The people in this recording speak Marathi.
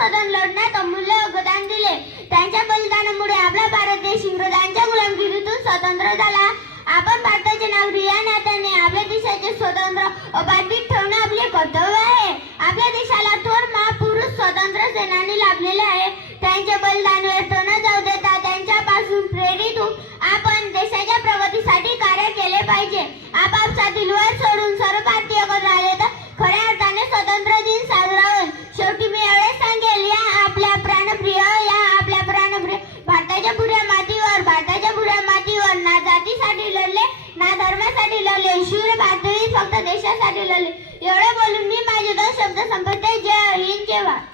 सदन लढण्यात अमूल्य योगदान दिले. त्यांच्या बलिदानामुळे आपला भारत देश इंग्रजांच्या गुलामगिरीतून स्वतंत्र झाला. आपण भारताचे नागरिक या नात्याने आपल्या देशाचे स्वातंत्र्य अबाधित ठेवणे आपले कर्तव्य आहे. आपल्या देशाला थोर महापुरुष स्वातंत्र्य सेनानी लाभलेले आहे. त्यांचे बलिदान व्यर्थ न जाऊ देता त्यांच्यापासून प्रेरित होऊन आपण देशाच्या प्रगतीसाठी कार्य केले पाहिजे. आपापसातील वाद सोडून सर्व भारतीय एकत्र आले तर खऱ्या अर्थाने स्वातंत्र्य दिन साजरा होईल. शेवटी मी एवढेच सांगेल, या आपल्या प्राणप्रिय भारताच्या बुऱ्या मातीवर ना जातीसाठी लढले ना धर्मासाठी लढले. शूर भारतीय फक्त देशासाठी लढले. एवढे बोलून मी माझे 2 शब्द संपवते. जय हिंद, जय भारत.